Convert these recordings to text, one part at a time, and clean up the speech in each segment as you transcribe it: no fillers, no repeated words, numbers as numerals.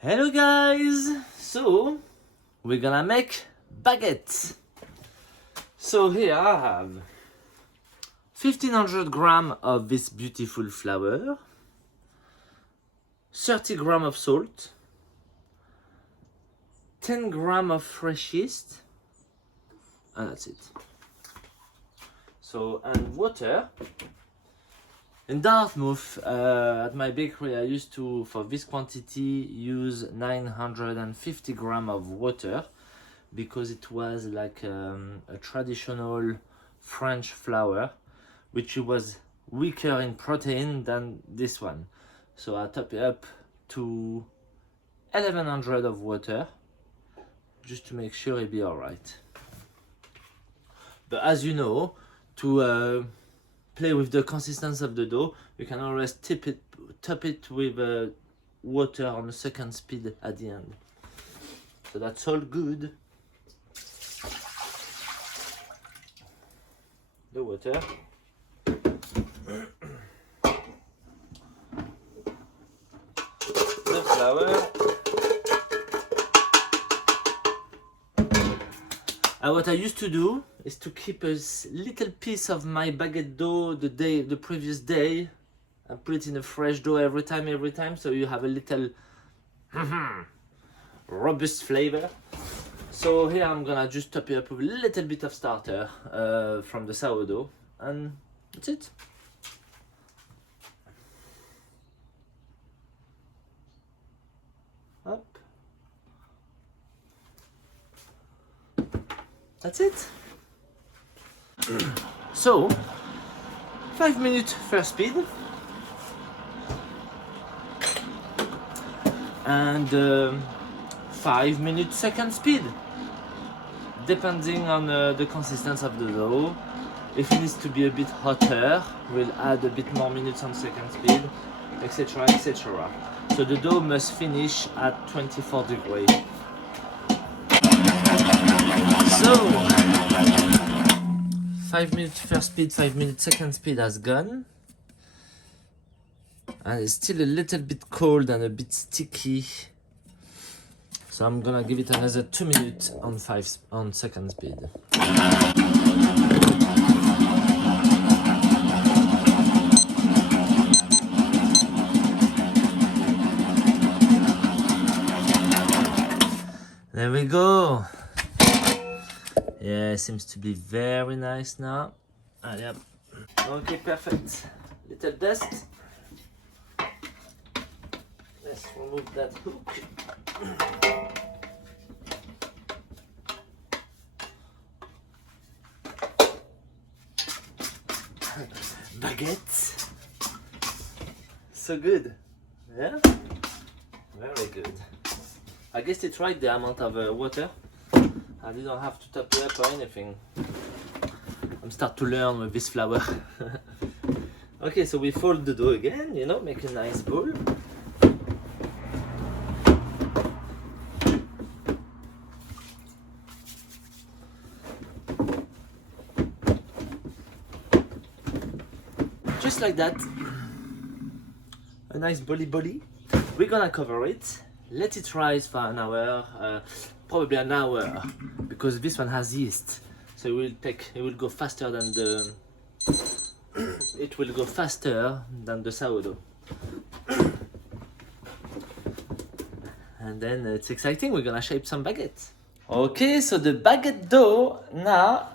Hello guys! So, we're gonna make baguette. So here I have 1500 grams of this beautiful flour, 30 grams of salt, 10 grams of fresh yeast, and that's it. So, and water. In Dartmouth, at my bakery, I used to, for this quantity, use 950 grams of water because it was like a traditional French flour, which was weaker in protein than this one. So I top it up to 1100 of water just to make sure it'll be alright. But as you know, to play with the consistency of the dough, you can always top it with water on the second speed at the end. So that's all good. The water. The flour. And what I used to do is to keep a little piece of my baguette dough the previous day and put it in a fresh dough every time, so you have a little robust flavor. So here I'm gonna just top it up with a little bit of starter from the sourdough, and that's it. Up. That's it. So, 5 minutes first speed and 5 minutes second speed, depending on the consistency of the dough. If it needs to be a bit hotter, we'll add a bit more minutes on second speed, etc, etc. So the dough must finish at 24 degrees. So, 5 minutes first speed, 5 minutes second speed has gone. And it's still a little bit cold and a bit sticky. So I'm gonna give it another 2 minutes on second speed. There we go. Yeah, it seems to be very nice now. Yep. Okay, perfect. Little dust. Let's remove that hook. Baguette. So good. Yeah? Very good. I guess it's right, the amount of water. I didn't have to top it up or anything. I'm start to learn with this flour. Okay, so we fold the dough again, you know, make a nice ball. Just like that. A nice bolly. We're gonna cover it. Let it rise for an hour, probably an hour, because this one has yeast, so it will go faster than the sourdough. And then it's exciting. We're gonna shape some baguette. Okay, so the baguette dough now.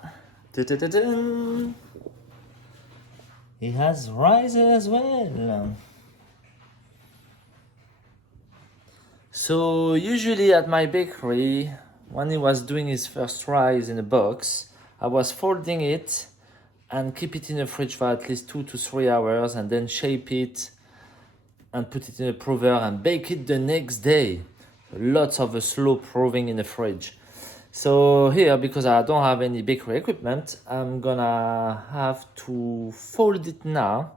It has rise as well. So usually at my bakery, when he was doing his first rise in a box, I was folding it and keep it in the fridge for at least 2 to 3 hours, and then shape it and put it in a prover and bake it the next day. Lots of slow proving in the fridge. So here, because I don't have any bakery equipment, I'm gonna have to fold it now,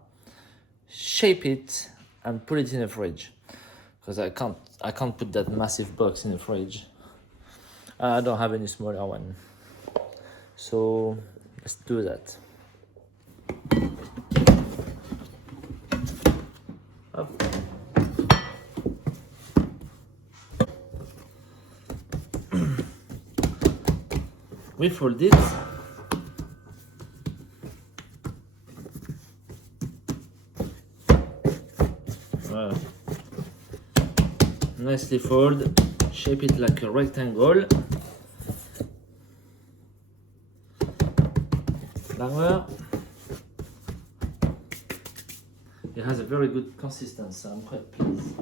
shape it, and put it in the fridge. Because I can't put that massive box in the fridge. I don't have any smaller one. So let's do that. Up. We fold it. Nicely fold, shape it like a rectangle. Flour. It has a very good consistency, I'm quite pleased.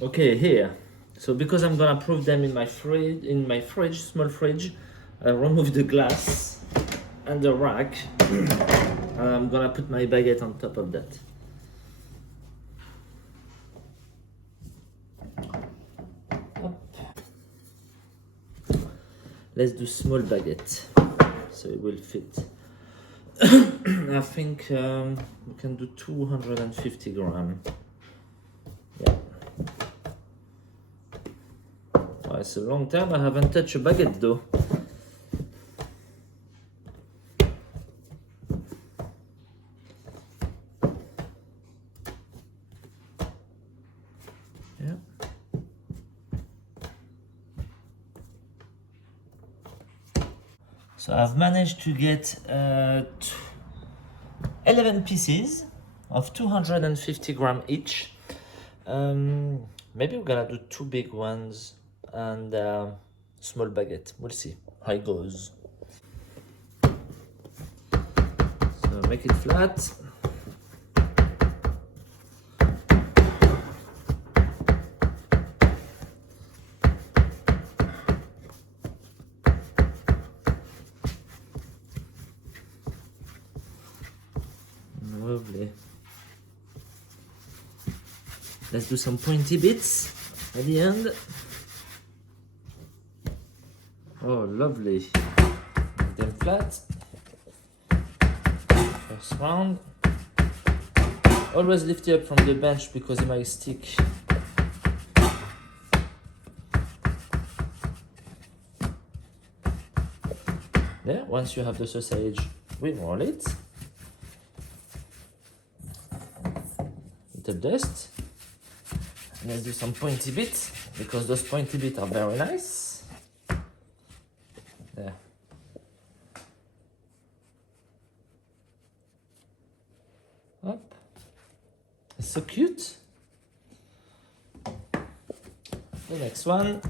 Okay, here. So because I'm gonna prove them in my fridge, small fridge, I remove the glass and the rack. And I'm gonna put my baguette on top of that. Let's do small baguette, so it will fit. I think we can do 250 grams. Yeah. Well, it's a long time I haven't touched a baguette though. Yeah. So I've managed to get 11 pieces of 250 grams each. Maybe we're gonna do 2 big ones and small baguette. We'll see how it goes. So make it flat. Lovely. Let's do some pointy bits at the end. Oh, lovely. Make them flat. First round. Always lift it up from the bench because it might stick. There, once you have the sausage, we roll it. Little dust. Let's do some pointy bits because those pointy bits are very nice. There. Up. It's so cute. The next one.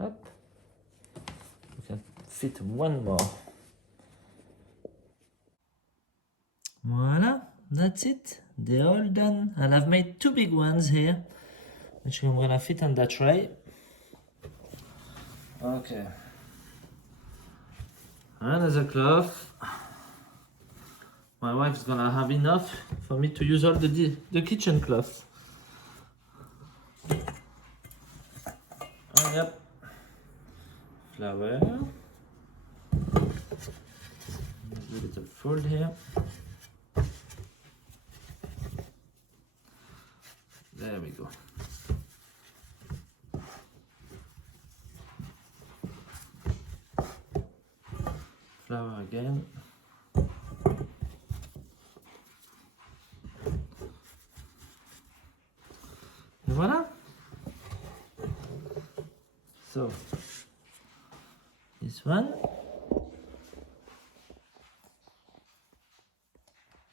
Up. We can fit one more. Voila, that's it. They're all done. And I've made 2 big ones here, which I'm gonna fit on that tray. Okay. Another cloth. My wife's gonna have enough for me to use all the kitchen cloth. And yep. Flour. Do a little fold here. There we go. Flour again. And voila. So this one.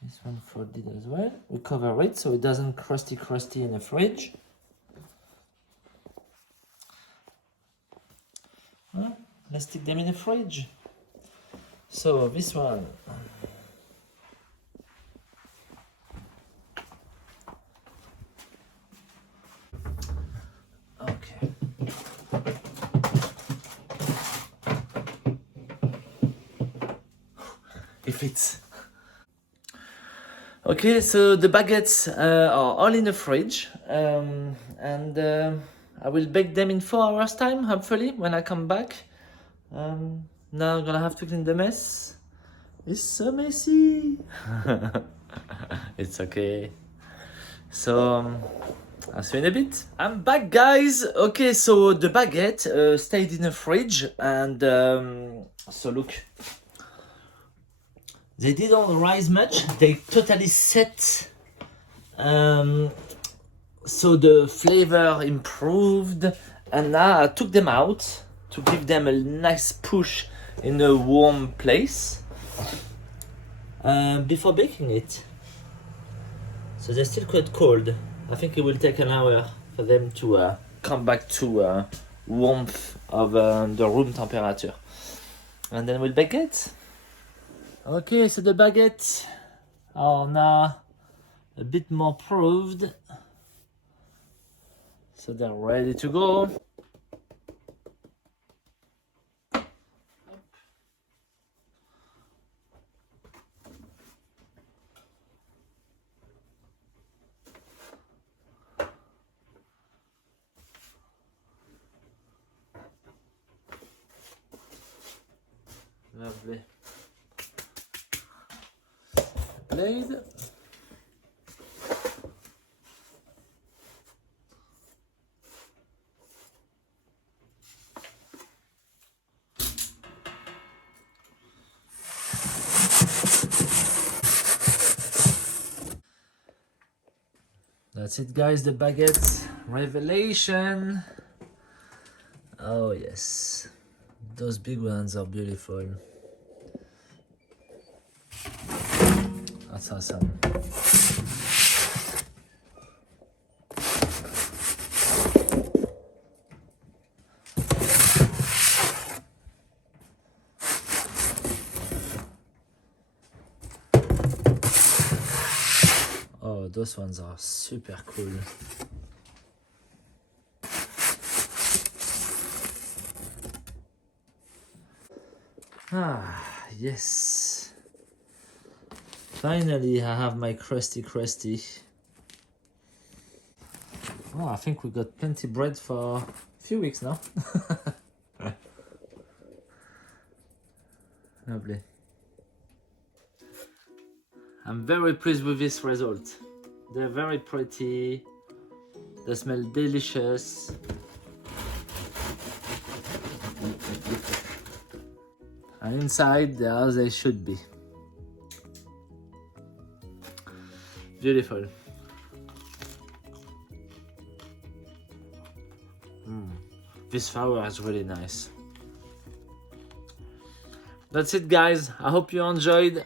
This one folded as well. We cover it so it doesn't crusty in the fridge. Well, let's stick them in the fridge. So this one. Okay. It fits. Okay, so the baguettes are all in the fridge, and I will bake them in 4 hours time, hopefully, when I come back. Now I'm gonna have to clean the mess. It's so messy. It's okay. So I'll see you in a bit. I'm back, guys. Okay, so the baguette stayed in the fridge, and so look, they didn't rise much. They totally set. So the flavor improved, and now I took them out to give them a nice push in a warm place before baking it. So they're still quite cold. I think it will take an hour for them to come back to warmth of the room temperature. And then we'll bake it. Okay, so the baguettes are now a bit more proved. So they're ready to go. Lovely. Blade. That's it, guys, the baguette revelation. Oh yes, those big ones are beautiful. That's awesome. Oh, those ones are super cool. Ah, yes. Finally, I have my crusty. Oh, I think we got plenty bread for a few weeks now. Lovely. I'm very pleased with this result. They're very pretty. They smell delicious. And inside, they're as they should be. Beautiful. This flour is really nice. That's it, guys. I hope you enjoyed.